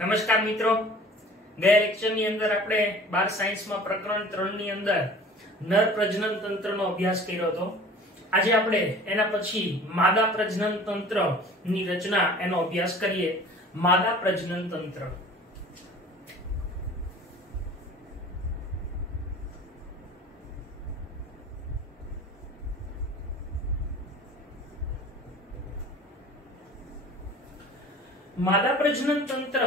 નમસ્કાર મિત્રો, ગયા લેક્ચરની અંદર આપણે 12 સાયન્સમાં પ્રકરણ 3 ની અંદર નર પ્રજનન તંત્રનો અભ્યાસ કર્યો હતો. આજે આપણે એના પછી માદા પ્રજનન તંત્રની રચના એનો અભ્યાસ કરીએ. માદા પ્રજનન તંત્ર. માદા પ્રજનન તંત્ર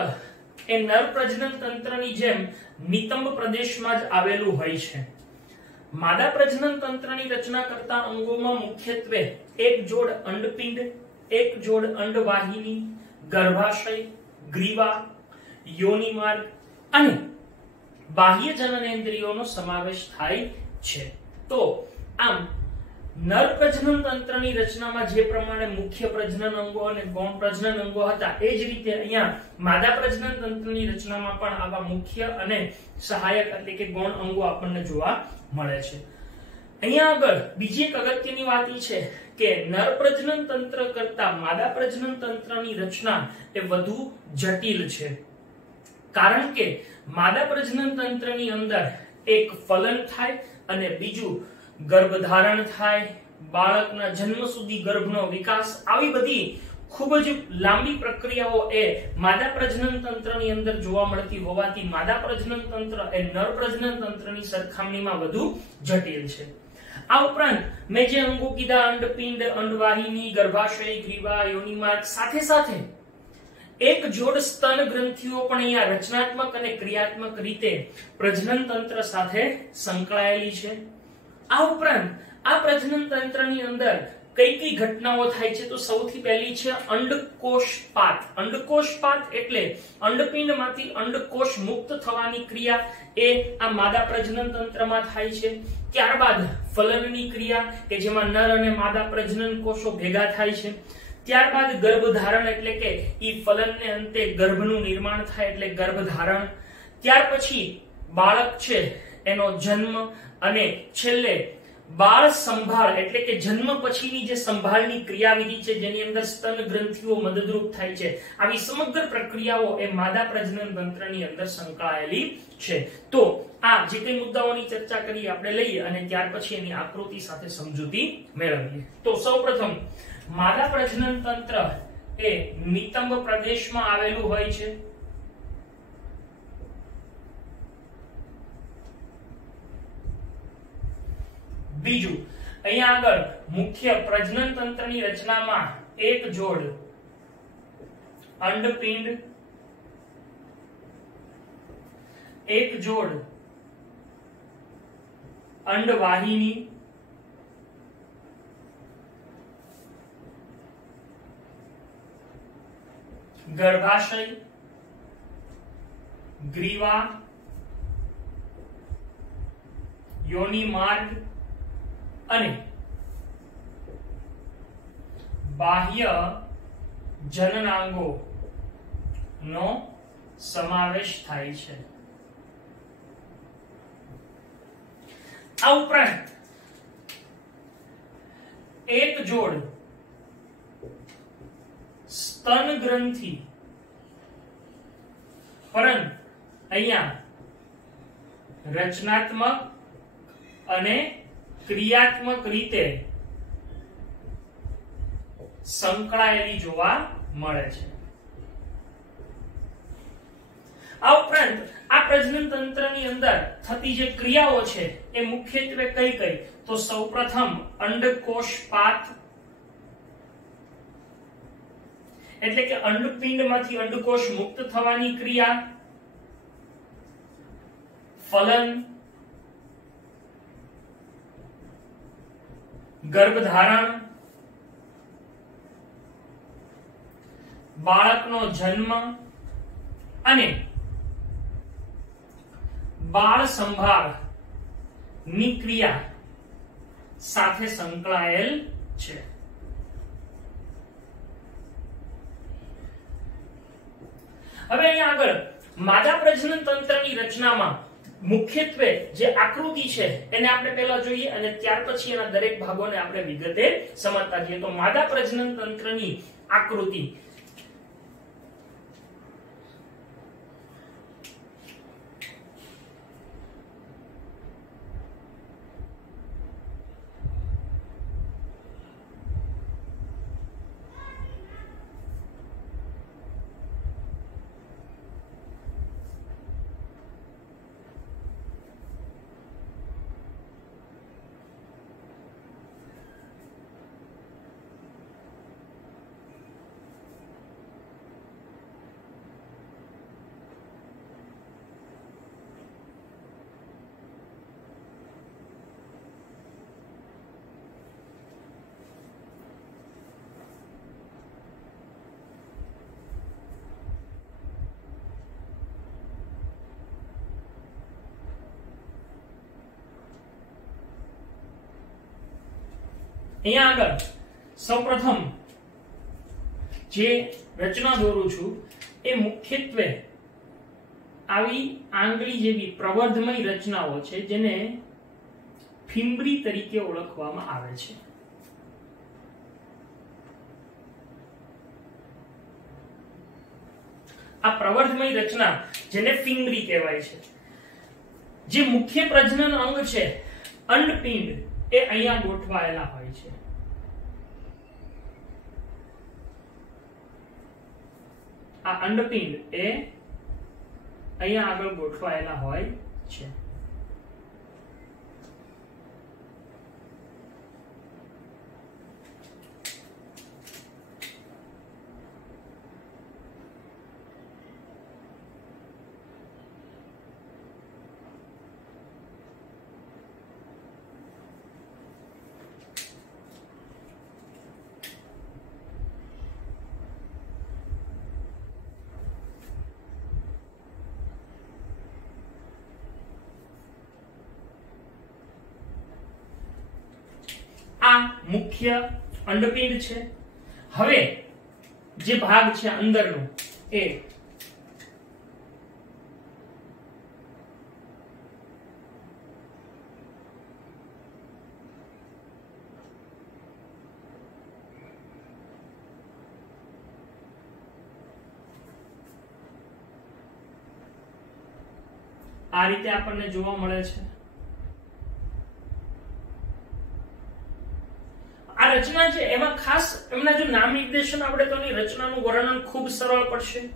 એ નર પ્રજનન તંત્રની જેમ નિતંબ પ્રદેશમાં જ આવેલું હોય છે. માદા પ્રજનન તંત્રની રચના કરતા અંગોમાં મુખ્યત્વે એક જોડ અંડપિંડ, એક જોડ અંડવાહિની, ગર્ભાશય, ગ્રીવા, યોનિમાર્ગ અને બાહ્ય જનનેન્દ્રિયોનો સમાવેશ થાય છે. તો આમ નર પ્રજનન તંત્રની રચનામાં જે પ્રમાણે મુખ્ય પ્રજનન અંગો અને ગૌણ પ્રજનન અંગો હતા, એ જ રીતે અહીંયા માદા પ્રજનન તંત્રની રચનામાં પણ આવા મુખ્ય અને સહાયક એટલે કે ગૌણ અંગો આપણને જોવા મળે છે. અહીંયા આગળ બીજી એક અગત્યની વાત એ છે કે નર પ્રજનન તંત્ર કરતા માદા પ્રજનન તંત્રની રચના એ વધુ જટિલ છે. કારણ કે માદા પ્રજનન તંત્રની અંદર એક ફલન થાય અને બીજું ગર્ભધારણ થાય, બાળકના જન્મ સુધી ગર્ભનો વિકાસ, આવી બધી ખૂબ જ લાંબી પ્રક્રિયાઓ એ માદા પ્રજનન તંત્રની અંદર જોવા મળતી હોવાથી માદા પ્રજનન તંત્ર એ નર પ્રજનન તંત્રની સરખામણીમાં વધુ જટિલ છે. આ ઉપરાંત મેં જે અંગો કીધા, અંડપિંડ, અંડવાહિની, ગર્ભાશય, ગ્રીવા, યોનિમાર્ગ, સાથે સાથે એક જોડ સ્તન ગ્રંથિઓ પણ અહીંયા રચનાત્મક અને ક્રિયાત્મક રીતે પ્રજનન તંત્ર સાથે સંકળાયેલી છે. આ ઉપરાંત આ પ્રજનન તંત્રની અંદર કઈ કઈ ઘટનાઓ થાય છે, તો સૌથી પહેલી છે અંડકોષપાત. અંડકોષપાત એટલે અંડપિંડમાંથી અંડકોષ મુક્ત થવાની ક્રિયા એ આ માદા પ્રજનન તંત્રમાં થાય છે. ત્યારબાદ ફલનની ક્રિયા કે જેમાં નર અને માદા પ્રજનન કોષો ભેગા થાય છે. ત્યારબાદ ગર્ભધારણ એટલે કે ઈ ફલનને અંતે ગર્ભનું નિર્માણ થાય એટલે ગર્ભધારણ. ત્યાર પછી બાળક છે એનો જન્મ અને છેલ્લે બાળ સંભાળ એટલે કે જન્મ પછીની જે સંભાળની ક્રિયાવિધિ છે જેની અંદર સ્તન ગ્રંથિઓ મદદરૂપ થાય છે. આવી સમગ્ર પ્રક્રિયાઓ એ માદા પ્રજનન તંત્રની અંદર સંકળાયેલી છે. તો આ જે કઈ મુદ્દાઓની ચર્ચા કરી આપણે લઈએ અને ત્યાર પછી એની આકૃતિ સાથે સમજૂતી મેળવીએ. તો સૌપ્રથમ માદા પ્રજનન તંત્ર એ નિતંબ પ્રદેશમાં આવેલું હોય છે. બીજું, અહીંયા આગળ મુખ્ય પ્રજનન તંત્રની રચનામાં એક જોડ અંડપિંડ, એક જોડ અંડવાહિની, ગર્ભાશય, ગ્રીવા, યોનિમાર્ગ અને બાહ્ય જનનાંગો નો સમાવેશ થાય છે. આ ઉપરાંત એક જોડ સ્તન ગ્રંથિ, પરંતુ અહીંયા રચનાત્મક અને ક્રિયાત્મક રીતે સંકળાયેલી જોવા મળે છે. આ ઉપરાંત આ પ્રજનન તંત્રની અંદર થતી જે ક્રિયાઓ છે એ મુખ્યત્વે કઈ કઈ, તો સૌપ્રથમ અંડકોષપાત એટલે કે અંડપિંડમાંથી અંડકોષ મુક્ત થવાની ક્રિયા, ફલન, ગર્ભધારણ, બાળકનો જન્મ અને બાળ સંભાળ ની ક્રિયા સાથે સંકળાયેલ છે. હવે અહીંયા આગળ માદા પ્રજનન તંત્રની રચનામાં મુખ્યત્વે જે આકૃતિ છે એને આપણે પહેલા જોઈએ અને ત્યાર પછી એના દરેક ભાગોને આપણે વિગતે સમજતા જઈએ. તો માદા પ્રજનન તંત્રની આકૃતિ અહીંયા આગળ સૌપ્રથમ જે રચના દોરું છું એ મુખ્યત્વે આવી આંગળી જેવી પ્રવર્ધમય રચનાઓ છે જેને ફિમ્બ્રી તરીકે ઓળખવામાં આવે છે। આ પ્રવર્ધમય રચના જેને ફિમ્બ્રી કહેવાય છે। જે મુખ્ય પ્રજનન અંગ છે અંડપિંડ એ અહીંયા ગોઠવાયેલા હોય છે। આ અંડપિંડ એ અહીંયા આગળ ગોઠવાયેલા હોય છે। આ મુખ્ય અંડપિંડ છે। હવે જે ભાગ છે અંદરનો એ આ રીતે આપણને જોવા મળે છે। આ રચના છે એમાં ખાસ એમના જો નામ નિર્દેશન આપણે તો એની રચનાનું વર્ણન ખૂબ સરળ પડશે।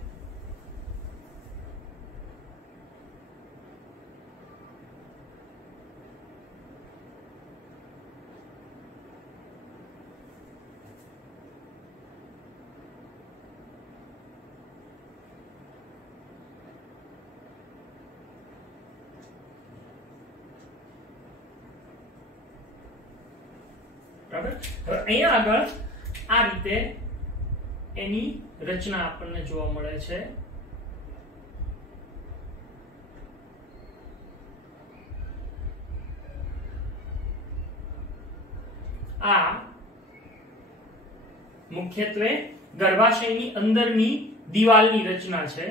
બરાબર, હવે અહીંયા આગળ આ રીતે એની રચના આપણને જોવા મળે છે। આ મુખ્યત્વે ગર્ભાશયની અંદરની દિવાલની રચના છે।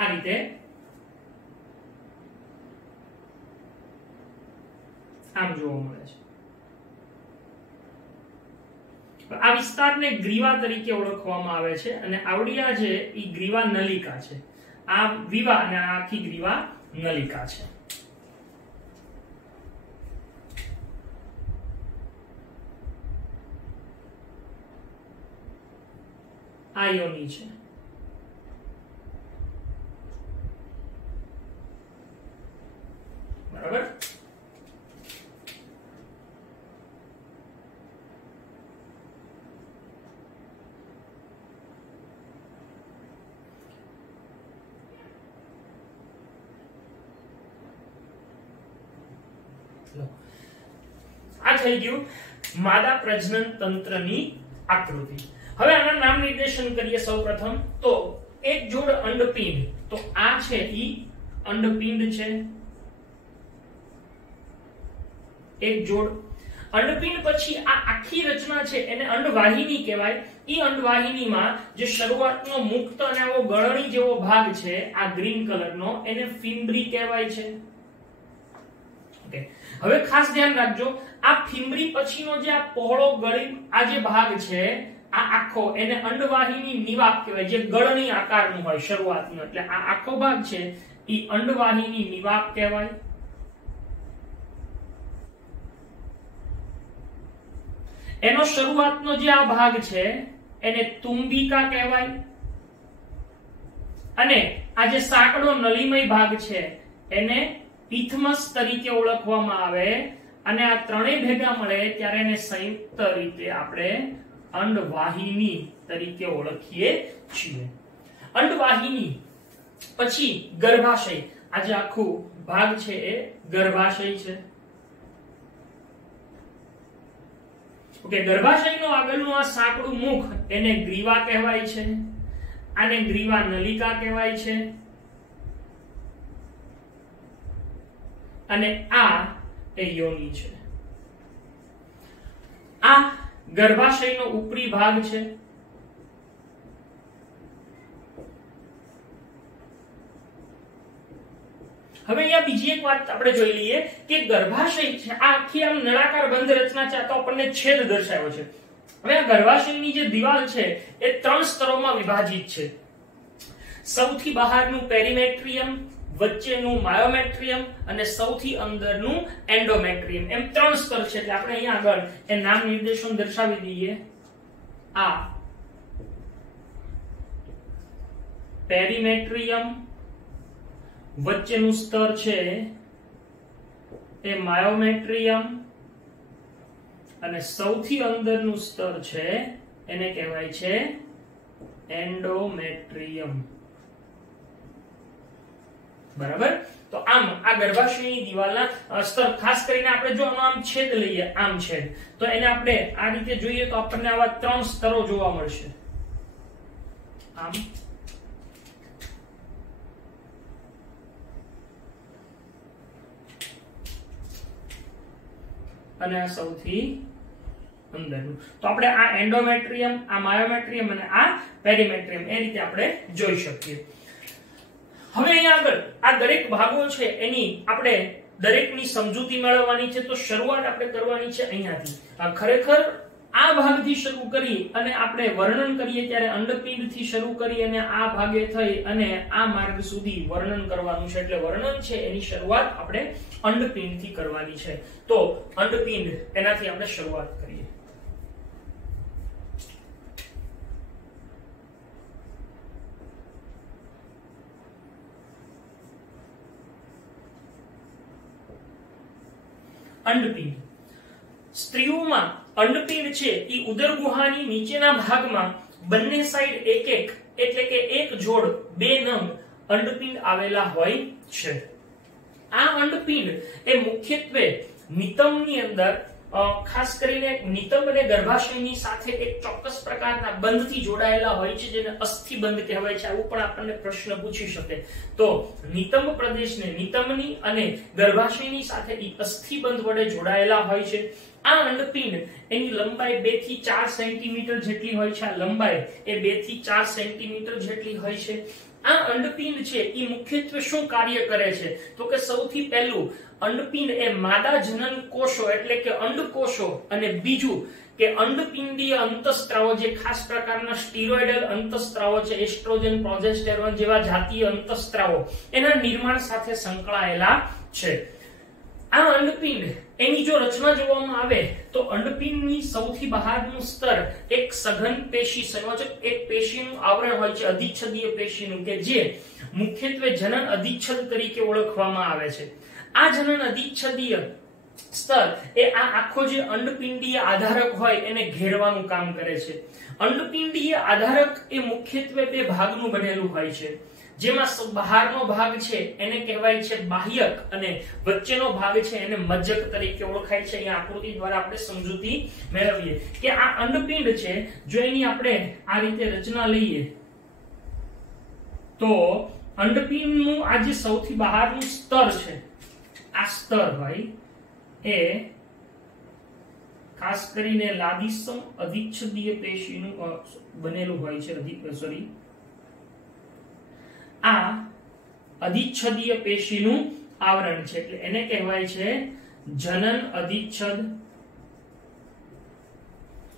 આ રીતે આમ જોવા મળે છે। આ વિસ્તારને ગ્રીવા તરીકે ઓળખવામાં આવે છે અને આવડિયા છે એ ગ્રીવા નલિકા છે। આ વિવા અને આ આખી ગ્રીવા નલિકા છે। આ યોની છે। બરાબર, આ થઈ ગયું માદા પ્રજનન તંત્રની આકૃતિ। હવે આના નામ નિર્દેશન કરીએ સૌપ્રથમ તો એક જોડ અંડપિંડ, તો આ છે ઈ અંડપિંડ છે, એક જોડ અંડપિંડ। પછી આ આખી રચના છે એને અંડવાહિની કહેવાય। ઈ અંડવાહિનીમાં જે શરૂઆતનો મુક્ત અને આવો ગળણી જેવો ભાગ છે આ ગ્રીન કલરનો એને ફિમ્બ્રી કહેવાય છે। ઓકે, હવે ખાસ ધ્યાન રાખજો આ ફિમ્બ્રી પછીનો જે આ પહોળો ગળી આ જે ભાગ છે આ આખો એને અંડવાહિની નિવાપ કહેવાય, જે ગળણી આકારનું હોય શરૂઆતનો, એટલે આ આખો ભાગ છે ઈ અંડવાહિની નિવાપ કહેવાય। એનો શરૂઆતનો જે આ ભાગ છે એને તુંબિકા કહેવાય અને આ જે સાંકડો નલીમય ભાગ છે એને ઇથમસ તરીકે ઓળખવામાં આવે અને આ ત્રણેય ભેગા મળે ત્યારે એને સંયુક્ત રીતે આપણે અંડવાહિની તરીકે ઓળખીએ છીએ. અંડવાહિની પછી ગર્ભાશય. આજે આખું ભાગ છે એ ગર્ભાશય છે. ઓકે, ગર્ભાશયનો આગળનું આ સાંકડું મુખ એને ગ્રીવા કહેવાય છે. આને ગ્રીવા નલિકા કહેવાય છે. અને આ એ યોની છે. આ ગર્ભાશયનો ઉપરી ભાગ છે. હવે અહીંયા બીજી એક વાત આપણે જોઈ લઈએ કે ગર્ભાશય છે આ આખી આમ નળાકાર બંધ રચના છે. તો આપણને છેદ દર્શાવ્યો છે. હવે આ ગર્ભાશયની જે દીવાલ છે એ 3 સ્તરોમાં વિભાજિત છે. સૌથી બહારનું પેરીમેટ્રિયમ, વચ્ચેનું માયોમેટ્રિયમ અને સૌથી અંદરનું એન્ડોમેટ્રિયમ, એમ 3 સ્તર છે. એટલે આપણે અહીંયા આગળ એ નામ નિર્દેશો દર્શાવી દઈએ. આ પેરીમેટ્રિયમ, વચ્ચેનું સ્તર છે એ માયોમેટ્રિયમ અને સૌથી અંદરનું સ્તર છે એને કહેવાય છે એન્ડોમેટ્રિયમ. બરાબર? તો આમ આ ગર્ભાશયની દિવાલના સ્તર, ખાસ કરીને આપણે જો આમ છેદ લઈએ, આમ છેદ, તો એને આપણે આ રીતે જોઈએ તો આપણને આવા 3 સ્તરો જોવા મળશે. આમ અને આ સૌથી અંદરનું. તો આપણે આ એન્ડોમેટ્રિયમ, આ માયોમેટ્રિયમ અને આ પેરીમેટ્રિયમ એ રીતે આપણે જોઈ શકીએ. હવે અહીંયા આગળ આ દરેક ભાગો છે એની આપણે દરેકની સમજૂતી મેળવવાની છે. તો શરૂઆત આપણે કરવાની છે અહીંયાથી. ખરેખર આ ભાગથી શરૂ કરી અને આપણે વર્ણન કરીએ ત્યારે અંડપિંડથી શરૂ કરી અને આ ભાગે થઈ અને આ માર્ગ સુધી વર્ણન કરવાનું છે. એટલે વર્ણન છે એની શરૂઆત આપણે અંડપિંડથી કરવાની છે. તો અંડપિંડ એનાથી આપણે શરૂઆત કરીએ. અંડપિંડ. સ્ત્રીઓમાં અંડપિંડ છે એ ઉદર ગુહાની નીચેના ભાગમાં બંને સાઈડ એક એક, એટલે કે એક જોડ 2 નંગ અંડપિંડ આવેલા હોય છે. આ અંડપિંડ એ મુખ્યત્વે નિતંબની અંદર, ખાસ કરીને નિતંબ અને ગર્ભાશયની સાથે એક ચોક્કસ પ્રકારના બંધથી જોડાયેલા હોય છે જેને અસ્થિબંધ કહેવાય છે. આવું પણ આપણને પ્રશ્ન પૂછી શકે. તો નિતંબ પ્રદેશને નિતંબની અને ગર્ભાશયની સાથે અસ્થિબંધ વડે જોડાયેલા હોય છે. આ અંડપિંડ એની લંબાઈ 2 થી 4 સેન્ટીમીટર જેટલી હોય છે. આ લંબાઈ એ 2 થી 4 સેન્ટીમીટર જેટલી હોય છે. આ અંડપિંડ છે એ મુખ્યત્વે શું કાર્ય કરે છે? તો કે સૌથી પહેલું અંડપિંડ એ માદા જનન કોષો એટલે કે અંડકોષો અને બીજું કે અંડપિંડીય અંતઃસ્ત્રાવો, જે ખાસ પ્રકારના સ્ટીરોઇડલ અંતઃસ્ત્રાવો છે, એસ્ટ્રોજન, પ્રોજેસ્ટેરોન જેવા જાતીય અંતઃસ્ત્રાવો, એના નિર્માણ સાથે સંકળાયેલા છે. આ અંડપિંડ એની જો રચના જોવામાં આવે તો અંડપિંડની સૌથી બહારનું સ્તર એક સઘન પેશી સંયોજક, એક પેશીનું આવરણ હોય છે, અધિચ્છદીય પેશીનું, કે જે મુખ્યત્વે જનન અધિચ્છદ તરીકે ઓળખવામાં આવે છે. આ જનન અધિચ્છદીય સ્તર એ આ આખો જે અંડપિંડીય આધારક હોય એને ઘેરવાનું કામ કરે છે. અંડપિંડીય આધારક એ મુખ્યત્વે 2 ભાગનું બનેલું હોય છે. જેમાં બહારનો ભાગ છે એને કહેવાય છે બાહ્યક અને વચ્ચેનો ભાગ છે એને મજ્જક તરીકે ઓળખાય છે. અહીંયા આકૃતિ દ્વારા આપણે સમજૂતી મેળવીએ કે આ અંડપિંડ છે, જો એની આપણે આ રીતે રચના લઈએ તો અંડપિંડનું આ જે સૌથી બહારનું સ્તર છે, આ સ્તર હોય એ ખાસ કરીને લાદીસમ અધિચ્છદીય પેશીનું બનેલું હોય છે. આ અધિચ્છદીય પેશીનું આવરણ છે એટલે એને કહેવાય છે જનન અધિચ્છદ.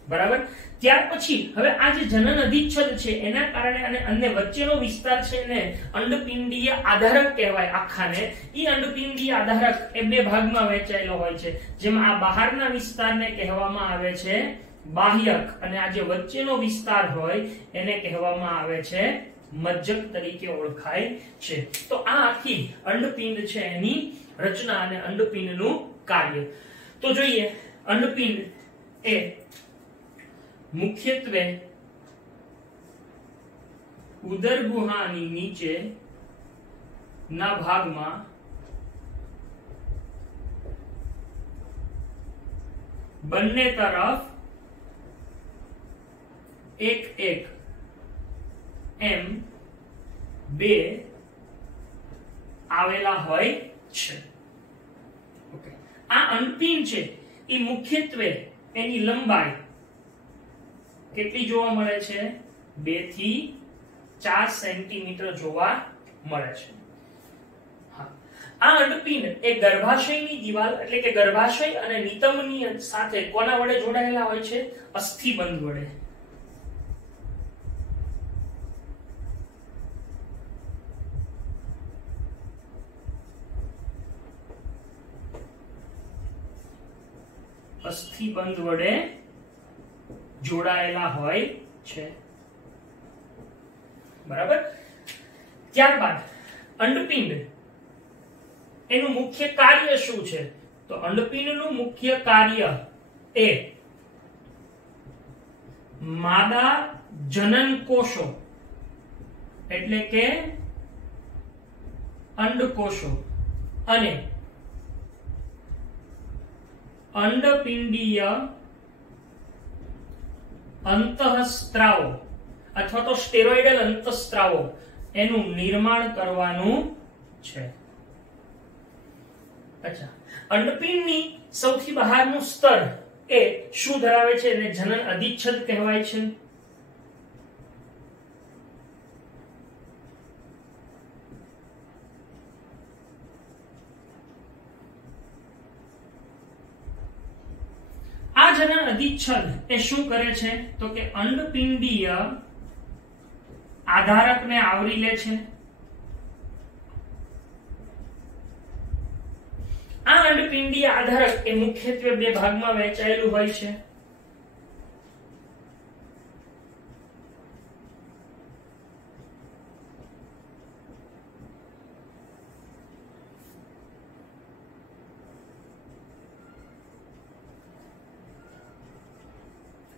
બરાબર? ત્યાર પછી હવે આ જે જનન અધિચ્છદ છે એના કારણે અને અન્ય વચ્ચેનો વિસ્તાર છે એને અંડપિંડીય આધારક કહેવાય. આખાને ઈ અંડપિંડીય આધારક એ 2 ભાગમાં વહેંચાયેલો હોય છે. જેમાં આ બહારના વિસ્તારને કહેવામાં આવે છે બાહ્યક અને આ જે વચ્ચેનો વિસ્તાર હોય એને કહેવામાં આવે છે મજ્જક તરીકે ઓળખાય છે. તો આ આખી અંડપિંડ છે એની રચના અને અંડપિંડનું કાર્ય. તો જોઈએ અંડપિંડ એ મુખ્યત્વે ઉદર ગુહાની નીચે ના ભાગમાં બંને તરફ એક એક એમ બે આવેલા હોય છે. ઓકે, આ અંડપિંડ છે એ મુખ્યત્વે એની લંબાઈ કેટલી જોવા મળે છે? 2 થી 4 સેન્ટીમીટર જોવા મળે છે. આ અંડપિંડ એ ગર્ભાશયની દિવાલ એટલે કે ગર્ભાશય અને નિતંબની સાથે કોના વડે જોડાયેલા હોય છે? અસ્થિબંધ વડે. અસ્થિબંધ વડે જોડાયેલા હોય છે. બરાબર. ત્યારબાદ અંડપિંડ એનું મુખ્ય કાર્ય શું છે? તો અંડપિંડનું મુખ્ય કાર્ય એ માદા જનન કોષો એટલે કે અંડકોષો અને અંડપિંડીય અંતઃસ્ત્રાવો અથવા તો સ્ટેરોઇડલ અંતઃસ્ત્રાવો એનું નિર્માણ કરવાનું છે. અચ્છા, અંડપિંડની સૌથી બહારનું સ્તર એ શું ધરાવે છે? એને જનન અધિચ્છદ કહેવાય છે. આ જનન અધિચ્છદ એ શું કરે છે? તો કે અંડપિંડીય આધારકને આવરી લે છે. આ અંડપિંડીય આધારક એ મુખ્યત્વે 2 ભાગમાં વહેંચાયેલું હોય છે.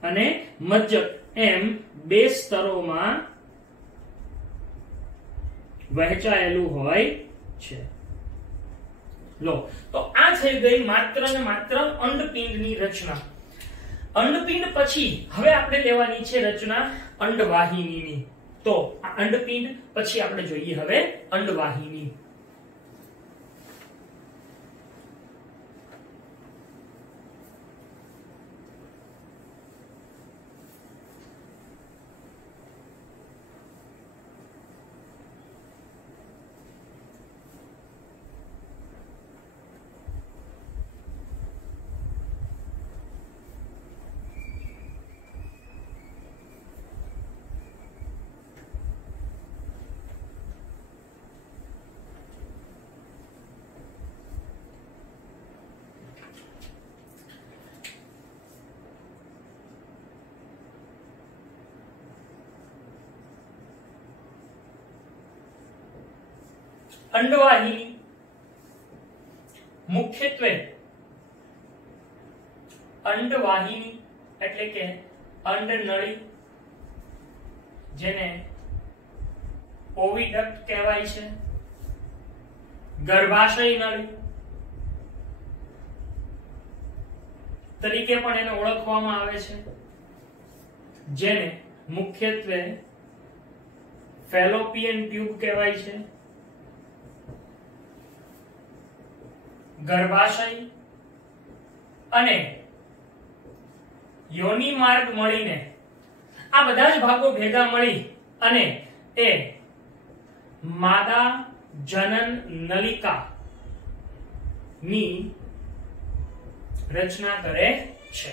અને મજ્જક એમ 2 સ્તરોમાં વહેંચાયેલું હોય છે. લો, તો આ થઈ ગઈ માત્ર ને માત્ર અંડપિંડની રચના. અંડપિંડ પછી હવે આપણે લેવાની છે રચના અંડવાહિનીની. તો આ અંડપિંડ પછી આપણે જોઈએ હવે અંડવાહિની. અંડવાહિની મુખ્યત્વે અંડવાહિની એટલે કે અંડનળી જેને ઓવિડક્ટ કહેવાય છે, ગર્ભાશય નળી તરીકે પણ એને ઓળખવામાં આવે છે, જેને મુખ્યત્વે ફેલોપિયન ટ્યુબ કહેવાય છે, ગર્ભાશય અને યોનિ માર્ગ મળીને આ બધા જ ભાગો ભેગા મળી અને એ માદા જનન નલિકા ની રચના કરે છે.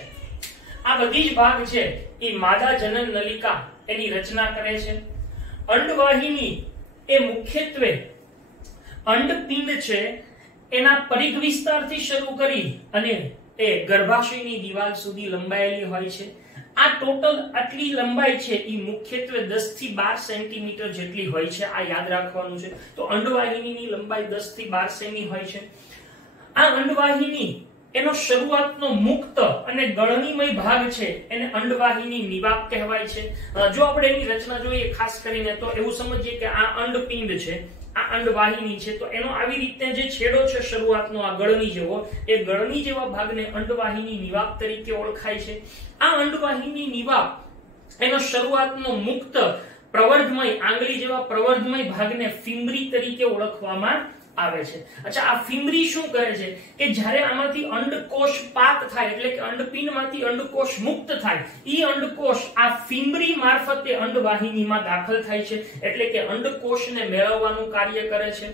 આ બધી જ ભાગ છે એ માદા જનન નલિકા એની રચના કરે છે. અંડવાહિની એ મુખ્યત્વે અંડપિંડ છે એના પરિઘ વિસ્તારથી શરૂ કરી અને એ ગર્ભાશયની દિવાલ સુધી લંબાયેલી હોય છે. આ ટોટલ આટલી લંબાઈ છે એ મુખ્યત્વે 10 થી 12 સેન્ટીમીટર જેટલી હોય છે, આ યાદ રાખવાનું છે. તો અંડવાહિનીની લંબાઈ 10 થી 12 સેમી હોય છે. આ અંડવાહિની એનો શરૂઆતનો મુક્ત અને ગળણીમય ભાગ છે એને અંડવાહિની નિવાપ કહેવાય છે. જો આપણે એની રચના જોઈએ ખાસ કરીને તો એવું સમજીએ કે આ અંડપિંડ છે, આ અંડવાહિની છે, તો એનો આવી રીતે જે છેડો છે શરૂઆતનો આ ગળણી જેવો, એ ગળણી જેવા ભાગને અંડવાહિની નિવાપ તરીકે ઓળખાય છે. આ અંડવાહિની નિવાપ એનો શરૂઆતનો મુક્ત પ્રવર્ધમય આંગળી જેવા પ્રવર્ધમય ભાગને ફિમ્બરી તરીકે ઓળખવામાં આવે છે. અચ્છા, આ ફિમ્બરી શું કરે છે કે જ્યારે આમાંથી અંડકોષ પાત થાય એટલે કે અંડપિંડમાંથી અંડકોષ મુક્ત થાય, ઈ અંડકોષ આ ફિમ્બરી મારફતે અંડવાહિનીમાં દાખલ થાય છે, એટલે કે અંડકોષને મેળવવાનું કાર્ય કરે છે.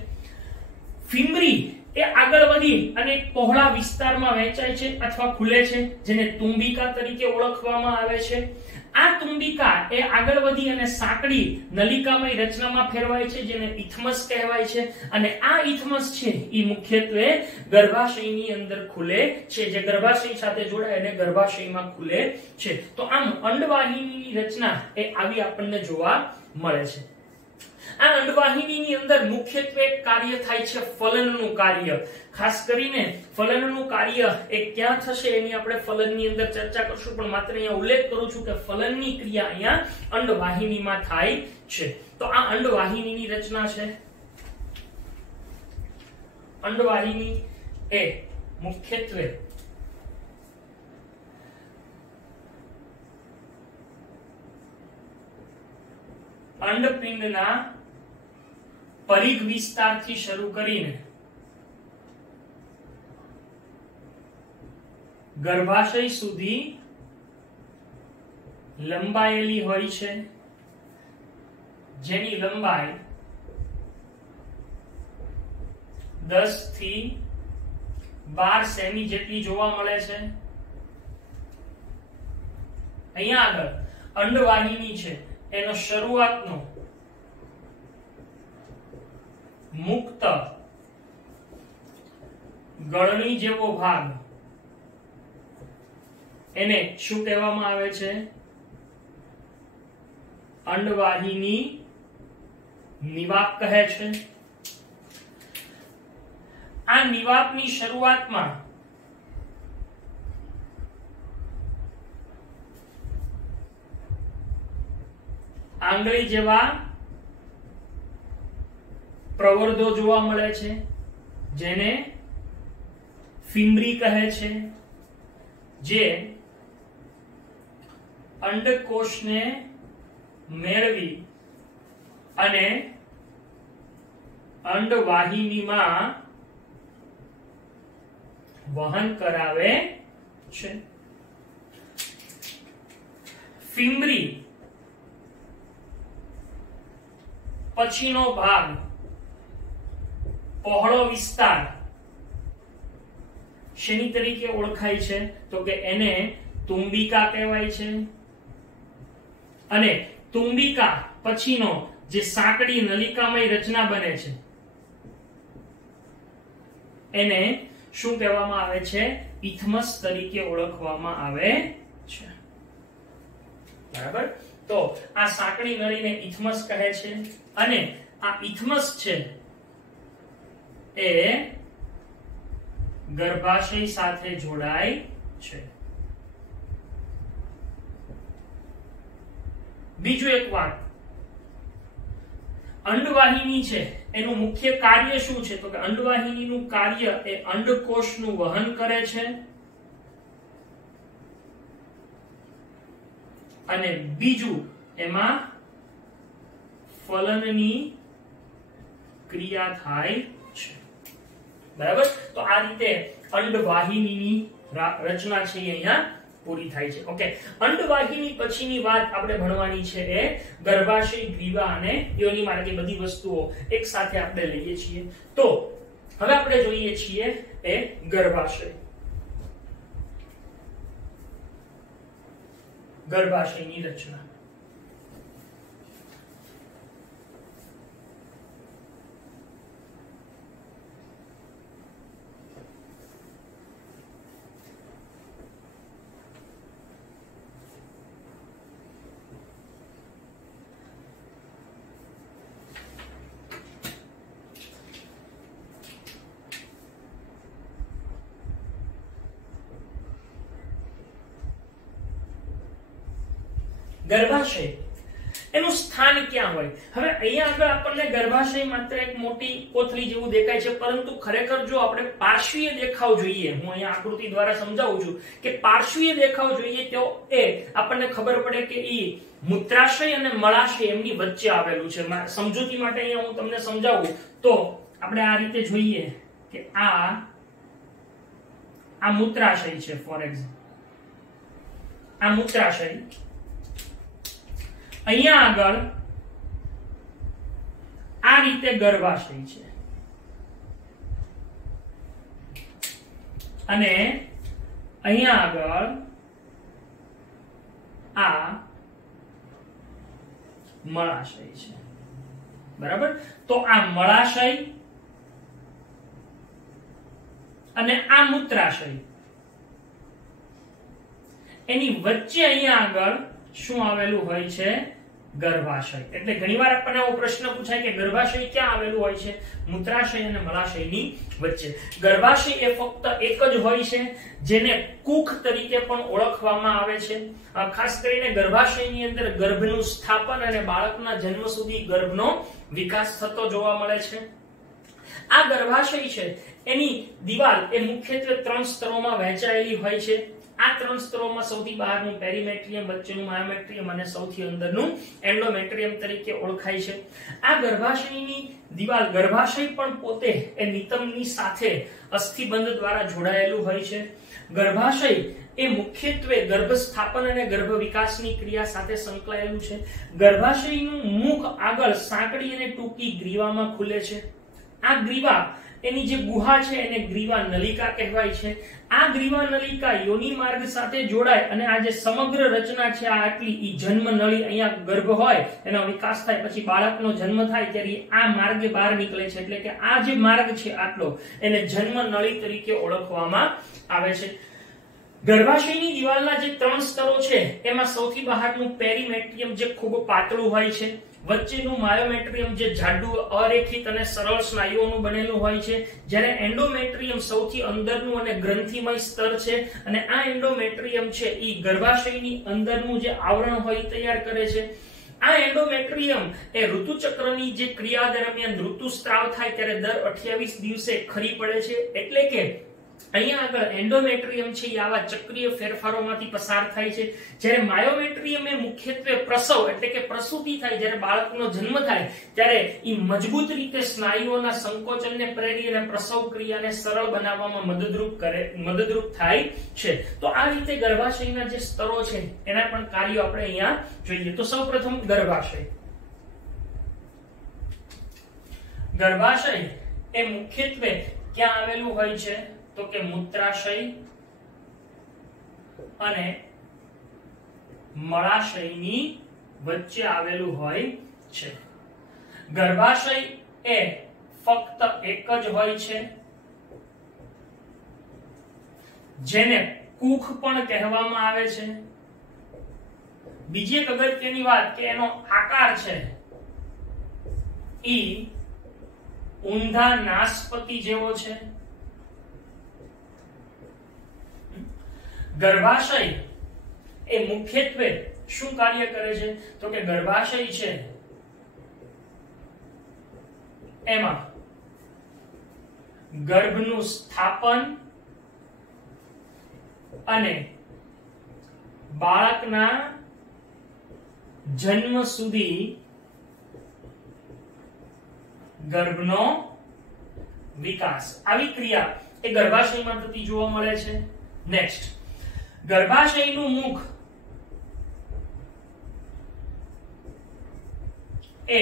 ફિમ્બરી એ આગળ વધી અને પહોળા વિસ્તારમાં વહેંચાય છે અથવા ખુલે છે, જેને તુંબિકા તરીકે ઓળખવામાં આવે છે. આ તુંબિકા એ આગળ વધી અને સાંકડી નલિકામય રચનામાં ફેરવાય છે, જેને ઇથમસ કહેવાય છે. અને આ ઇથમસ છે એ મુખ્યત્વે ગર્ભાશયની અંદર ખુલે છે, જે ગર્ભાશય સાથે જોડાય અને ગર્ભાશયમાં ખુલે છે. તો આમ અંડવાહિનીની રચના એ આવી આપણને જોવા મળે છે. આ અંડવાહિનીની અંદર મુખ્યત્વે કાર્ય થાય છે ફલનનું કાર્ય. ખાસ કરીને ફલનનું કાર્ય એ ક્યાં થશે એની આપણે ફલનની અંદર ચર્ચા કરશું, પણ માત્ર અહીંયા ઉલ્લેખ કરું છું કે ફલનની ક્રિયા અહીંયા અંડવાહિનીમાં થાય છે. તો આ અંડવાહિનીની રચના છે. અંડવાહિની એ મુખ્યત્વે અંડપિંડના પરિઘ વિસ્તારથી શરૂ કરીને ગર્ભાશય સુધી લંબાયેલી હોય છે, જેની લંબાઈ 10 થી 12 સેમી જેટલી જોવા મળે છે. અહીંયા આગળ અંડવાહિની છે એનો શરૂઆતનો મુક્ત ગળણી જેવો ભાગ એને શું કહેવામાં આવે છે? અંડવાહિની નિવાપ કહે છે. આ નિવાપની શરૂઆતમાં આંગળી જેવા પ્રવર્ધો જોવા મળે છે, જેને ફિમ્બરી કહે છે, જે અંડકોષને મેળવી અને અંડવાહિનીમાં વહન કરાવે છે. ફિમ્બરી પછીનો ભાગ પહોળો વિસ્તાર શેની તરીકે ઓળખાય છે? તો કે એને તુંબિકા કહેવાય છે. અને તુંબિકા પછીનો જે સાંકડી નલિકામય રચના બને છે એને શું કહેવામાં આવે છે? ઇથમસ તરીકે ઓળખવામાં આવે છે. બરાબર? તો આ સાંકડી નળીને ઇથમસ કહે છે. અને આ ઇથમસ છે એ ગર્ભાશય સાથે જોડાય છે. બીજું એક વાત, અંડવાહિની છે એનું મુખ્ય કાર્ય શું છે? તો કે અંડવાહિનીનું કાર્ય એ અંડકોષનું વહન કરે છે અને બીજું એમાં ફલનની ક્રિયા થાય છે. બરાબર? તો આ રીતે અંડવાહિનીની રચના છે અહીંયા પૂરી થાય છે. ઓકે, અંડવાહિની પછીની વાત આપણે ભણવાની છે એ ગર્ભાશય, ગ્રીવા અને યોનિ માર્ગે બધી વસ્તુઓ એક સાથે આપણે લઈએ છીએ. તો હવે આપણે જોઈએ છીએ એ ગર્ભાશય. ગર્ભાશયની રચના. ગર્ભાશય એનું સ્થાન ક્યાં હોય? હવે અહીંયા આગળ આપણને ગર્ભાશય માત્ર એક મોટી કોથળી જેવું દેખાય છે, પરંતુ ખરેખર જો આપણે પાર્શ્વીય દેખાવ જોઈએ, હું અહીંયા આકૃતિ દ્વારા સમજાવું છું કે પાર્શ્વીય દેખાવ જોઈએ તો એ આપણને ખબર પડે કે એ મૂત્રાશય અને મળાશય એમની વચ્ચે આવેલું છે. સમજૂતી માટે અહીંયા હું તમને સમજાવું તો આપણે આ રીતે જોઈએ કે આ મૂત્રાશય છે. ફોર એક્ઝામ્પલ આ મૂત્રાશય, અહીંયા આગળ આ રીતે ગર્ભાશય છે અને અહીંયા આગળ આ મળાશય છે. બરાબર? તો આ મળાશય અને આ મૂત્રાશય એની વચ્ચે અહીંયા આગળ શું આવેલું હોય છે? ગર્ભાશય. એટલે ઘણીવાર આપણને એવો પ્રશ્ન પૂછાય કે ગર્ભાશય ક્યાં આવેલું હોય છે? મૂત્રાશય અને મળાશયની વચ્ચે. ગર્ભાશય એ ફક્ત એક જ હોય છે જેને કુખ તરીકે પણ ઓળખવામાં આવે છે. ખાસ કરીને ગર્ભાશયની અંદર ગર્ભનું સ્થાપન અને બાળકના જન્મ સુધી ગર્ભનો વિકાસ થતો જોવા મળે છે. આ ગર્ભાશય છે એની દિવાલ એ મુખ્યત્વે 3 સ્તરોમાં વહેંચાયેલી હોય છે. આ 3 સ્તરોમાં સૌથી બહારનું પેરીમેટ્રિયમ, વચ્ચેનું માયોમેટ્રિયમ અને સૌથી અંદરનું એન્ડોમેટ્રિયમ તરીકે ઓળખાય છે. આ ગર્ભાશયની દિવાલ, ગર્ભાશય પણ પોતે એ નિતંબની સાથે અસ્થિબંધ દ્વારા જોડાયેલું હોય છે. ગર્ભાશય એ મુખ્યત્વે ગર્ભ સ્થાપન અને ગર્ભ વિકાસની ક્રિયા સાથે સંકળાયેલું છે. ગર્ભાશયનું મુખ આગળ સાંકડી અને ટૂંકી ગ્રીવામાં ખુલે છે. આ ગ્રીવા એની જે ગુહા છે એને ગ્રીવા નલિકા કહેવાય છે. આ ગ્રીવા નલિકા યોનિ માર્ગ સાથે જોડાય અને આ જે સમગ્ર રચના છે આ આટલી ઈ જન્મ નળી, અહીંયા ગર્ભ હોય એનો વિકાસ થાય, પછી બાળકનો જન્મ થાય ત્યારે આ માર્ગે બહાર નીકળે છે. એટલે કે આ જે માર્ગ છે આટલો એને જન્મ નળી તરીકે ઓળખવામાં આવે છે. ગર્ભાશયની દિવાલના જે 3 સ્તરો છે એમાં સૌથી બહારનું પેરીમેટ્રિયમ જે ખૂબ પાતળું હોય છે, વચ્ચેનું માયોમેટ્રિયમ જે જાડું અરેખિત અને સરળ સ્નાયુઓનું બનેલું હોય છે, જ્યારે એન્ડોમેટ્રિયમ સૌથી અંદરનું અને ગ્રંથિમય સ્તર છે. અને આ એન્ડોમેટ્રિયમ છે એ ગર્ભાશયની અંદરનું જે આવરણ હોય તૈયાર કરે છે. આ એન્ડોમેટ્રિયમ એ ઋતુચક્રની જે ક્રિયા દરમિયાન ઋતુસ્ત્રાવ થાય ત્યારે દર 28 દિવસે ખરી પડે છે. એટલે કે અહીંયા આગળ એન્ડોમેટ્રિયમ છે એ આવા ચક્રીય ફેરફારોમાંથી પસાર થાય છે. જ્યારે માયોમેટ્રિયમ એ મુખ્યત્વે પ્રસવ એટલે કે પ્રસૂતિ થાય, જ્યારે બાળકનો જન્મ થાય ત્યારે એ મજબૂત રીતે સ્નાયુઓના સંકોચનને પ્રેરી અને પ્રસવ ક્રિયાને સરળ બનાવવામાં મદદરૂપ થાય છે. તો આ રીતે ગર્ભાશયના જે સ્તરો છે એના પણ કાર્યો આપણે અહીંયા જોઈએ. તો સૌપ્રથમ ગર્ભાશય. ગર્ભાશય એ મુખ્યત્વે ક્યાં આવેલું હોય છે? તો કે મૂત્રાશય અને મળાશયની વચ્ચે આવેલું હોય છે. ગર્ભાશય એ ફક્ત એક જ હોય છે જેને કુખ પણ કહેવામાં આવે છે. બીજી એક અગત્યની વાત કે એનો આકાર છે ઈ ઊંધા નાસપતિ જેવો છે. ગર્ભાશય એ મુખ્યત્વે શું કાર્ય કરે છે? તો કે ગર્ભાશય છે એમાં ગર્ભનું સ્થાપન અને બાળકના જન્મ સુધી ગર્ભનો વિકાસ, આવી ક્રિયા એ ગર્ભાશયમાં થતી જોવા મળે છે. નેક્સ્ટ, ગર્ભાશયનું મુખ એ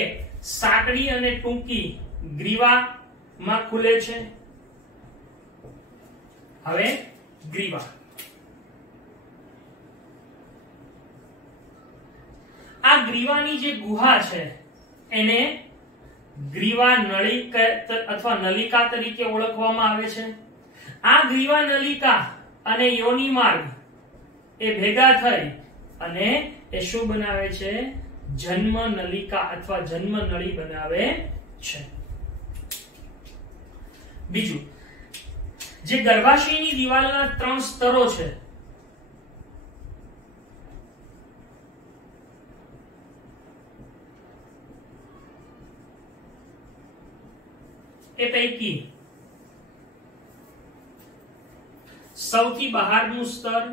સાંકડી અને ટૂંકી ગ્રીવામાં ખુલે છે. હવે ગ્રીવા, આ ગ્રીવાની જે ગુહા છે એને ગ્રીવા નળી અથવા નલિકા તરીકે ઓળખવામાં આવે છે. આ ગ્રીવા નલિકા અને યોનિ માર્ગ એ ભેગા થઈ અને એ શું બનાવે છે? જન્મ નલિકા અથવા જન્મ નળી બનાવે છે. બીજું, જે ગર્ભાશયની દિવાલના 3 સ્તરો છે એ પૈકી સૌથી બહારનું સ્તર,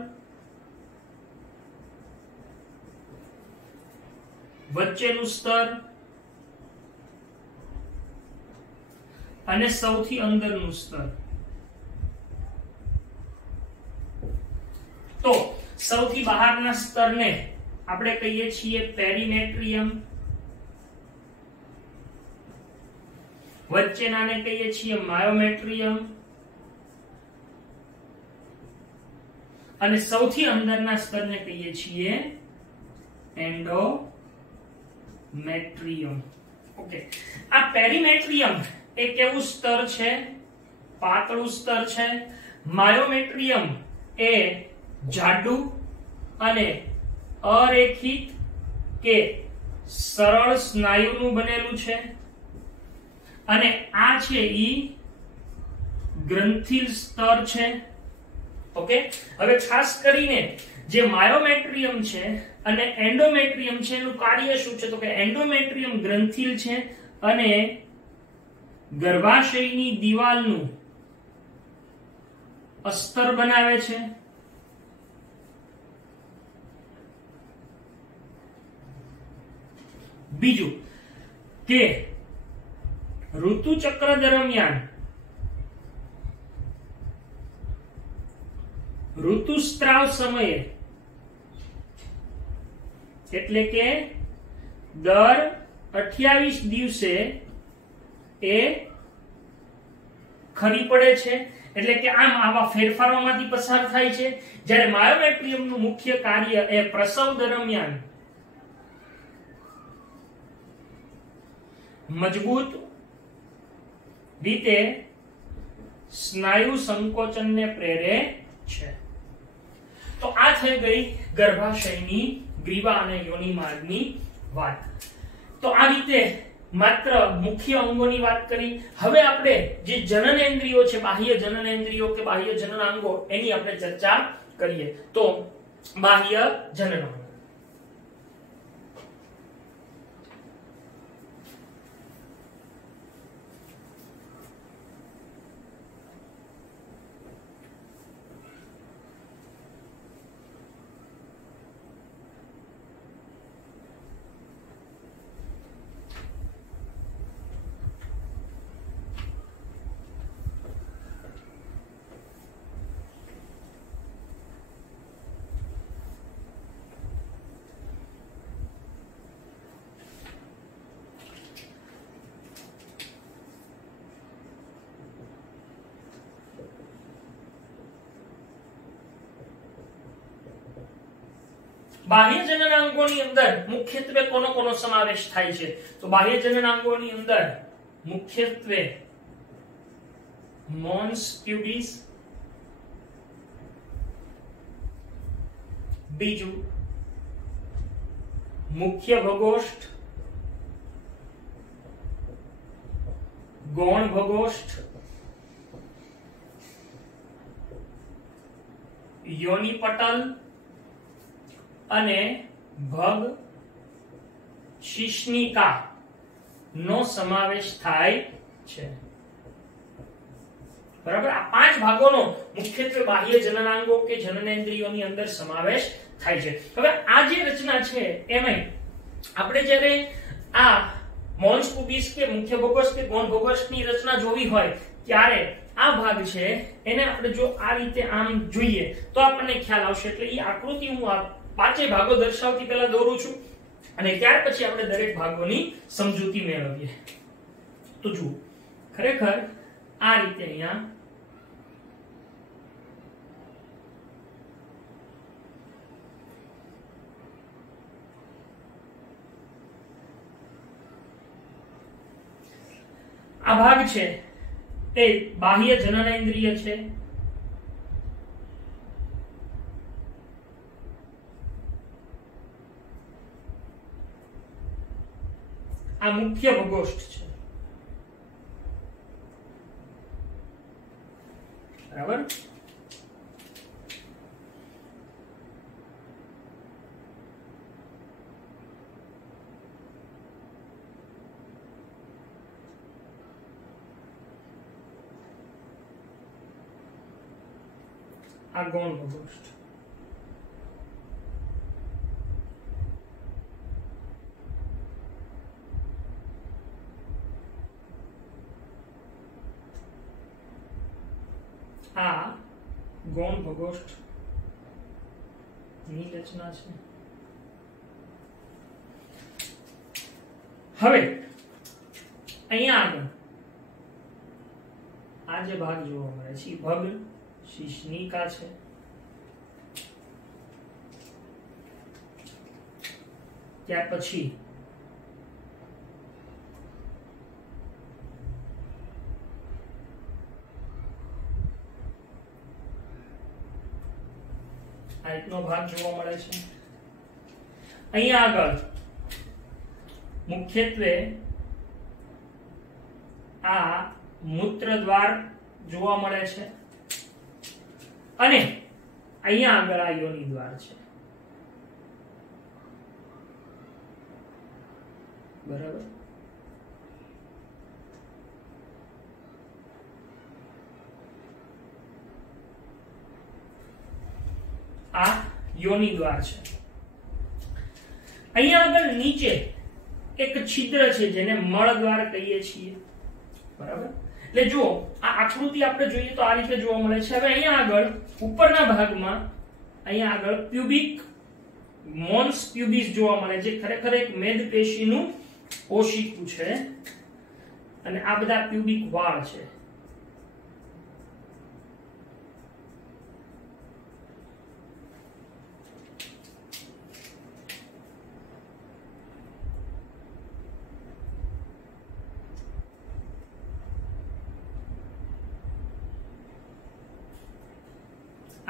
વચ્ચેનું સ્તર અને સૌથી અંદરનું સ્તર. તો સૌથી બહારના સ્તરને આપણે કહીએ છીએ પેરીમેટ્રિયમ, વચ્ચેનાને કહીએ છીએ માયોમેટ્રિયમ અને સૌથી અંદરના સ્તરને કહીએ છીએ એન્ડોમેટ્રિયમ. ઓકે, આ પેરીમેટ્રિયમ એ કેવું સ્તર છે? પાતળું સ્તર છે. માયોમેટ્રિયમ એ જાડું અને અરેખિત કે સરળ સ્નાયુનું બનેલું છે અને આ છે ઈ ગ્રંથિલ સ્તર છે. ઓકે, હવે ખાસ કરીને જે માયોમેટ્રિયમ છે અને એન્ડોમેટ્રિયમ છે એનું કાર્ય શું છે? તો કે એન્ડોમેટ્રિયમ ગ્રંથિલ છે અને ગર્ભાશયની દિવાલનું અસ્તર બનાવે છે. બીજું કે ઋતુચક્ર દરમિયાન ઋતુસ્ત્રાવ સમયે એટલે કે દર 28 દિવસે એ ખરી પડે છે. એટલે કે આમ આવા ફેરફારોમાંથી પસાર થાય છે. જ્યારે માયોમેટ્રિયમનું મુખ્ય કાર્ય એ પ્રસવ દરમિયાન મજબૂત રીતે સ્નાયુ સંકોચનને પ્રેરે છે. તો આ થઈ ગઈ ગર્ભાશયની ગ્રીવા અને યોનિ માર્ગની વાત. તો આ રીતે માત્ર મુખ્ય અંગોની વાત કરી. હવે આપણે જે જનનેન્દ્રિયો છે, બાહ્ય જનનેન્દ્રિયો કે બાહ્ય જનનાંગો, એની આપણે ચર્ચા કરીએ. તો બાહ્ય જનનાંગો. બાહ્ય જનનાંગોની અંદર મુખ્યત્વે કોનો કોનો સમાવેશ થાય છે? તો બાહ્ય જનનાંગોની અંદર મુખ્યત્વે મોન્સ પ્યુબિસ, બીજું મુખ્ય ભગોષ્ઠ, ગૌણ ભગોષ્ઠ, યોનિ પટલ અને ભગ શિશ્નિકા નો સમાવેશ થાય છે. બરાબર, આ પાંચ ભાગોનો મુખ્યત્વે બાહ્ય જનનાંગો કે જનનેન્દ્રિયોની અંદર સમાવેશ થાય છે. હવે આ જે રચના છે એમાં આપણે જ્યારે આ મોન્સ પુબિસ કે મુખ્ય ભગોષ્ઠ કે ગૌણ ભગોષ્ઠની રચના જોવી હોય ત્યારે આ ભાગ છે એને આપણે જો આ રીતે આમ જોઈએ તો આપણને ખ્યાલ આવશે. એટલે એ આકૃતિ હું આ પાંચે ભાગો દર્શાવતી પહેલા દોરું છું અને ત્યાર પછી આપણે દરેક ભાગોની સમજૂતી મેળવીએ. તો જુઓ, ખરેખર આ રીતે અહીંયા આ ભાગ છે એ બાહ્ય જનનેન્દ્રિય છે. આ મુખ્ય ભગોષ્ઠ છે. બરાબર, આ ગૌણ ભગોષ્ઠ, આ ગૌણ ભગોષ્ઠ ની રચના છે. હવે અહીંયા આગળ આ જે ભાગ જોવા મળે છે ભગ શિશ્નિકા છે. ત્યાર પછી આ રીતનો ભાગ જોવા મળે છે. અહીંયા આગળ મુખ્યત્વે આ મૂત્રદ્વાર જોવા મળે છે અને અહીંયા આગળ આ યોનિ દ્વાર છે. બરાબર. આ યોનિ દ્વાર છે. અહીંયા આગળ નીચે એક છિદ્ર છે જેને મળદ્વાર કહીએ છીએ. બરાબર. એટલે જો આ આકૃતિ આપણે જોઈએ તો આ રીતે જોવા મળે છે. હવે અહીંયા આગળ ઉપરના ભાગમાં અહીંયા આગળ પ્યુબિક મોન્સ પ્યુબિસ જોવા મળે છે, ખરેખર એક મેદપેશીનું કોશિકું છે અને આ બધા પ્યુબિક વાળ છે.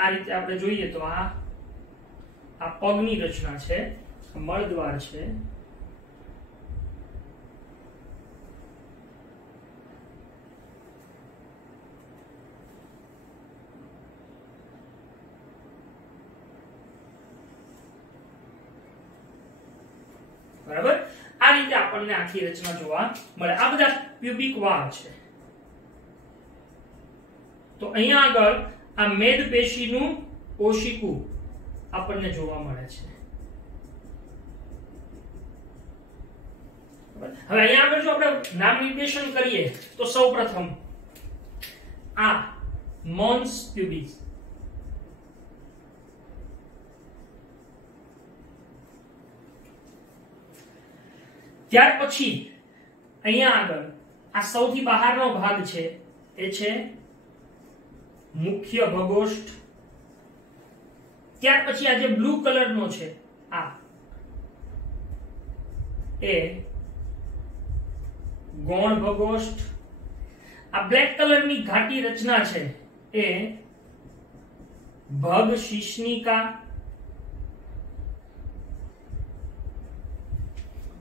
આ રીતે આપણે જોઈએ તો આ પગની રચના છે, મળદ્વાર છે. બરાબર. આ રીતે આપણને આખી રચના જોવા મળે. આ બધા પ્યુબિક વાળ છે. તો અહીંયા આગળ આ મેદપેશીનું કોશિકું આપણને જોવા મળે છે. હવે અહીંયા આગળ જો આપણે નામ નિર્દેશન કરીએ તો સૌપ્રથમ આ મોન્સ પ્યુબિસ, ત્યાર પછી અહીંયા આગળ આ સૌથી બહારનો ભાગ છે એ છે મુખ્ય ભગોષ્ઠ. ત્યાર પછી આ જે બ્લુ કલરનો છે આ એ ગૌણ ભગોષ્ઠ. આ બ્લેક કલરની ઘાટી રચના છે એ ભગ શિશ્નિકા.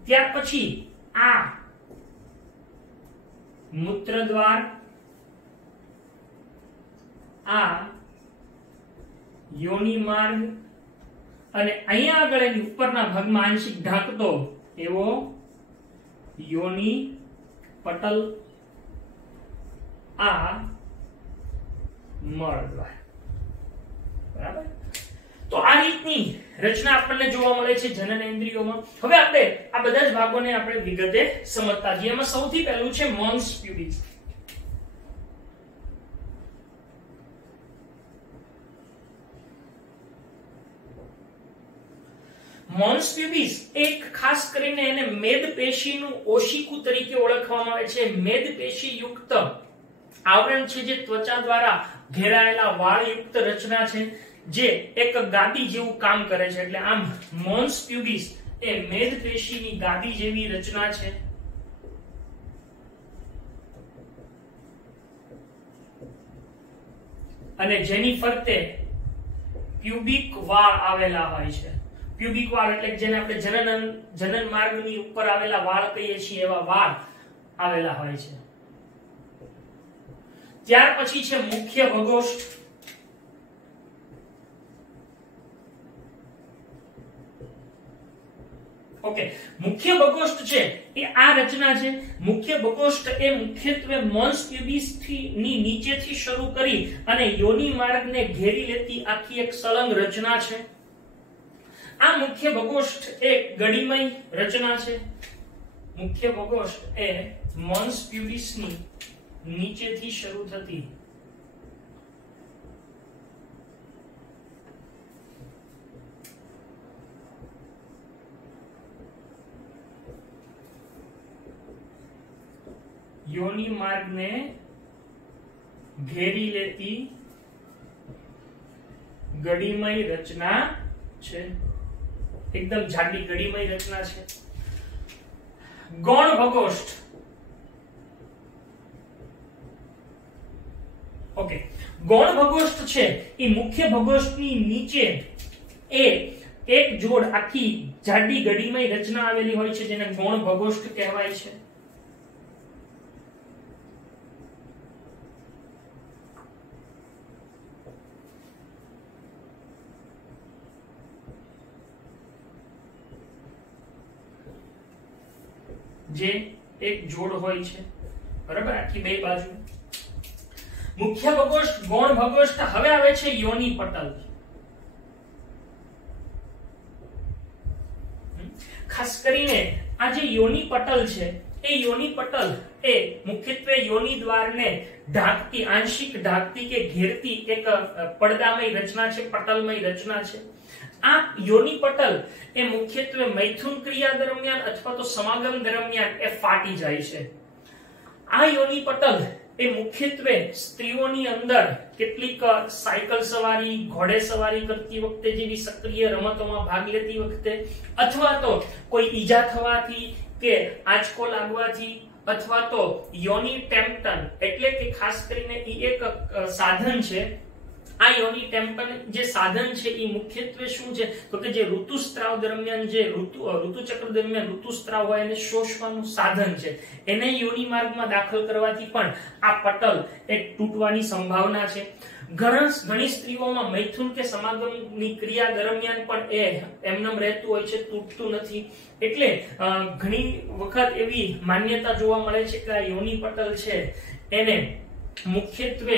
ત્યાર પછી આ મૂત્રદ્વાર, આ યોનિ માર્ગ અને અહીંયા આગળ એની ઉપરના ભાગમાં આંશિક ઢાંકતો એવો યોનિ પટલ, આ મળદ્વાર. બરાબર. તો આ રીતની રચના આપણને જોવા મળે છે જનનેન્દ્રિયોમાં. હવે આપણે આ બધા જ ભાગોને આપણે વિગતે સમજતા જઈએ. એમાં સૌથી પહેલું છે મોન્સ પ્યુબિસ. મોન્સ પ્યુબિસ એક ખાસ કરીને એને મેદપેશીનું ઓશિકું તરીકે ઓળખવામાં આવે છે. મેદપેશી યુક્ત આવરણ છે જે ત્વચા દ્વારા ઘેરાયેલા વાળયુક્ત રચના છે જે એક ગાદી જેવું કામ કરે છે. એટલે આમ મોન્સ પ્યુબિસ એ મેદપેશીની ગાદી જેવી રચના છે. અને જેની ફરતે પ્યુબિક વાળ આવેલા હોય છે. પ્યુબિક વાળ એટલે જેને આપણે જનન માર્ગની ઉપર આવેલા વાળ કહીએ છીએ એવા વાળ આવેલા હોય છે. ત્યાર પછી છે મુખ્ય ભગોષ્ઠ. ઓકે, મુખ્ય બગોષ્ઠ છે એ આ રચના છે. મુખ્ય બગોષ્ઠ એ મુખ્યત્વે મોન્સ પ્યુબિસ ની નીચેથી શરૂ કરી અને યોનિ માર્ગને ઘેરી લેતી આખી એક સળંગ રચના છે. આ મુખ્ય બગોષ્ઠ એ ગડીમય રચના છે. મુખ્ય બગોષ્ઠ એ મોન્સ પ્યુબિસ ની નીચેથી શરૂ થતી યોનિ માર્ગને ઘેરી લેતી ગડીમય રચના છે. એકદમ જાડી ગડીમય રચના છે. ગૌણ બગોષ્ઠ. ઓકે, ગૌણ બગોષ્ઠ છે એ મુખ્ય બગોષ્ઠની નીચે એ એક જોડ આખી જાડી ગડીમય રચના આવેલી હોય છે જેને ગૌણ બગોષ્ઠ કહેવાય છે. જે એક જોડ હોય છે, બરાબર, આખી બે બાજુ. મુખ્ય બગોષ્ઠ, ગૌણ બગોષ્ઠ. હવે આવે છે યોનિ પટલ. ખાસ કરીને આ જે યોનિ પટલ છે એ યોનિ પટલ એ મુખ્યત્વે યોનિ દ્વારને ઢાંકતી, આંશિક ઢાંકતી કે ઘેરતી એક પડદામય રચના છે, પટલમય રચના છે. આ યોનિ પટલ એ મુખ્યત્વે મૈથુન ક્રિયા દરમિયાન અથવા તો સમાગમ દરમિયાન એ ફાટી જાય છે. આ યોનિ પટલ એ મુખ્યત્વે સ્ત્રીઓની અંદર કેટલીક સાયકલ સવારી, ઘોડે સવારી કરતી વખતે જેવી સક્રિય રમતોમાં ભાગ લેતી વખતે, અથવા તો કોઈ ઈજા થવાથી કે આંચકો લાગવાથી, અથવા તો યોનિ ટેમ્પટન એટલે કે ખાસ કરીને એક સાધન છે. આ યોનિ ટેમ્પન જે સાધન છે એ મુખ્યત્વે શું છે તો કે જે ઋતુસ્ત્રાવ દરમિયાન, જે ઋતુચક્ર દરમિયાન ઋતુસ્ત્રાવ હોય એને શોષવાનું સાધન છે. એને યોનિ માર્ગમાં દાખલ કરવાથી પણ આ પટલ એ તૂટવાની સંભાવના છે. ઘણી સ્ત્રીઓમાં મૈથુન કે સમાગમની ક્રિયા દરમિયાન પણ એ એમનેમ રહેતું હોય છે, તૂટતું નથી. એટલે ઘણી વખત એવી માન્યતા જોવા મળે છે કે આ યોનિ પટલ છે એને મુખ્યત્વે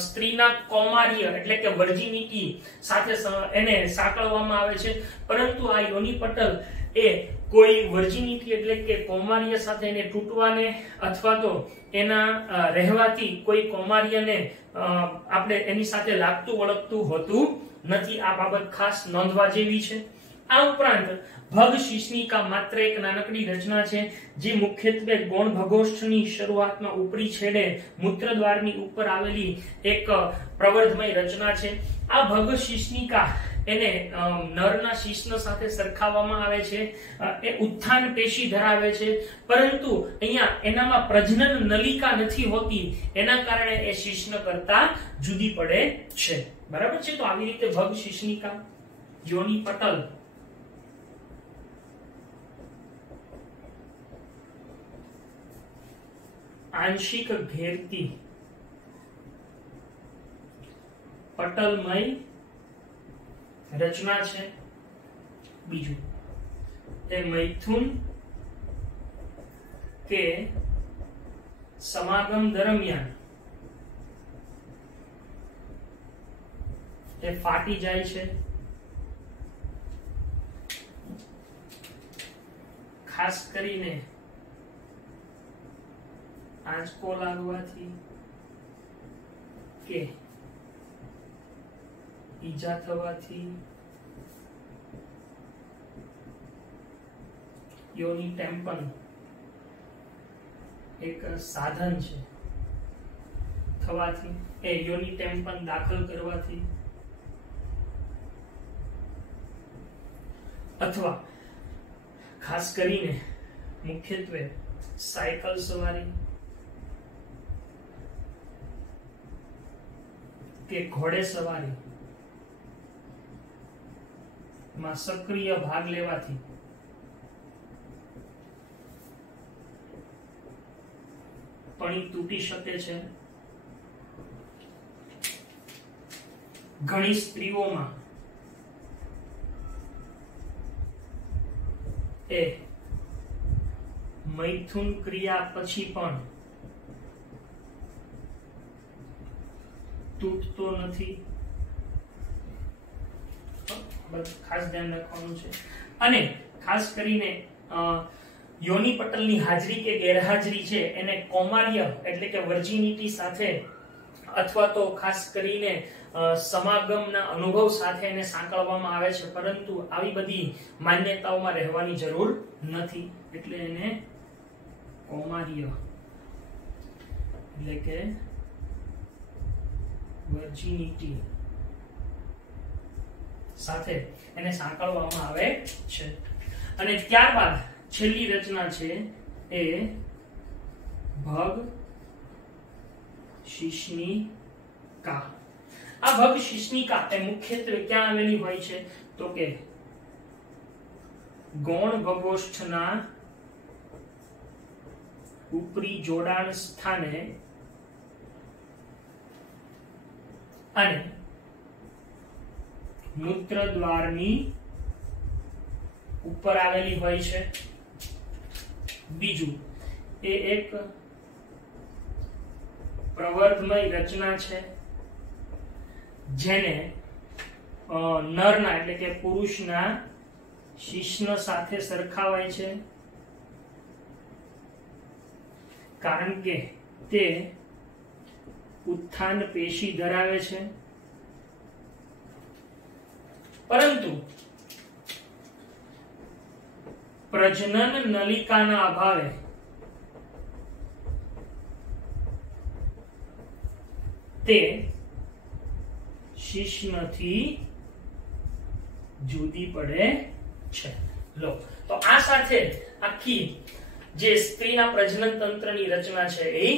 સ્ત્રીના કૌમાર્ય એટલે કે વર્જિનિટી સાથે એને સાંકળવામાં આવે છે. પરંતુ આ યોનિ પટલ એ કોઈ વર્જિનિટી એટલે કે કૌમાર્ય સાથે એને તૂટવાને અથવા તો એના રહેવાથી કોઈ કૌમાર્યને આપણે એની સાથે લાગતું વળગતું હોતું નથી. આ બાબત ખાસ નોંધવા જેવી છે. આ ઉપરાંત ભગ શિશ્નિકા માત્ર એક નાનકડી રચના છે જે મુખ્યત્વે ગૌણ બગોષ્ઠની શરૂઆતમાં ઉપરી છેડે મૂત્રદ્વારની ઉપર આવેલી એક પ્રવર્ધમય રચના છે. આ ભગ શિશ્નિકા એને નરના શિશ્ન સાથે સરખાવવામાં આવે છે. એ ઉત્થાન પેશી ધરાવે છે, પરંતુ અહીંયા એનામાં પ્રજનન નલિકા નથી હોતી, એના કારણે એ શિશ્ન કરતા જુદી પડે છે. બરાબર છે. તો આવી રીતે ભગ શિશ્નિકા, યોનિ પટલ, આંશિક ઘેરતી પટલમય રચના છે. બીજું એ મૈથુન કે સમાગમ દરમિયાન એ ફાટી જાય છે. ખાસ કરીને આંચકો લાગવાથી કે ઈજા થવાથી. યોનિ ટેમ્પન એક સાધન છે, થવાથી એ યોનિ ટેમ્પન દાખલ કરવાથી, અથવા ખાસ કરીને મુખ્યત્વે સાયકલ સવારી કે ઘોડે સવારી માં સક્રિય ભાગ લેવાથી પણ તૂટી શકે છે. ઘણી સ્ત્રીઓમાં એ મૈથુન ક્રિયા પછી પણ તૂટતો નથી, ખાસ ધ્યાન રાખવાનું છે। અને ખાસ કરીને યોની પટલની હાજરી કે ગેરહાજરી છે એને કૌમાર્ય એટલે કે વર્જિનિટી સાથે અથવા તો ખાસ કરીને સમાગમના અનુભવ સાથે એને સાંકળવામાં આવે છે, પરંતુ આવી બધી માન્યતાઓમાં રહેવાની જરૂર નથી, એટલે એને કૌમાર્ય એટલે કે વર્જિનિટી સાથે એને સાંકળવામાં આવે છે। અને ત્યારબાદ છેલ્લી રચના છે એ ભગ શિશ્નિકા। આ ભગ શિશ્નિકા એ મુખ્યત્વે ક્યાં આવેલી હોય છે તો કે ગૌણ ભગોષ્ઠના ઉપરી જોડાણ સ્થાને અને મૂત્રદ્વારની ઉપર આવેલી હોય છે। બીજું એ એક પ્રવર્ધમય રચના છે જેને નરના એટલે કે પુરુષના શિશ્ન સાથે સરખાવાય છે, કારણ કે તે ઉત્થાન પેશી ધરાવે છે, પરંતુ પ્રજનન નલિકાના અભાવે તે શિશ્નથી જુદી પડે છે। લો તો આ સાથે આખી જે સ્ત્રીના પ્રજનન તંત્રની રચના છે એ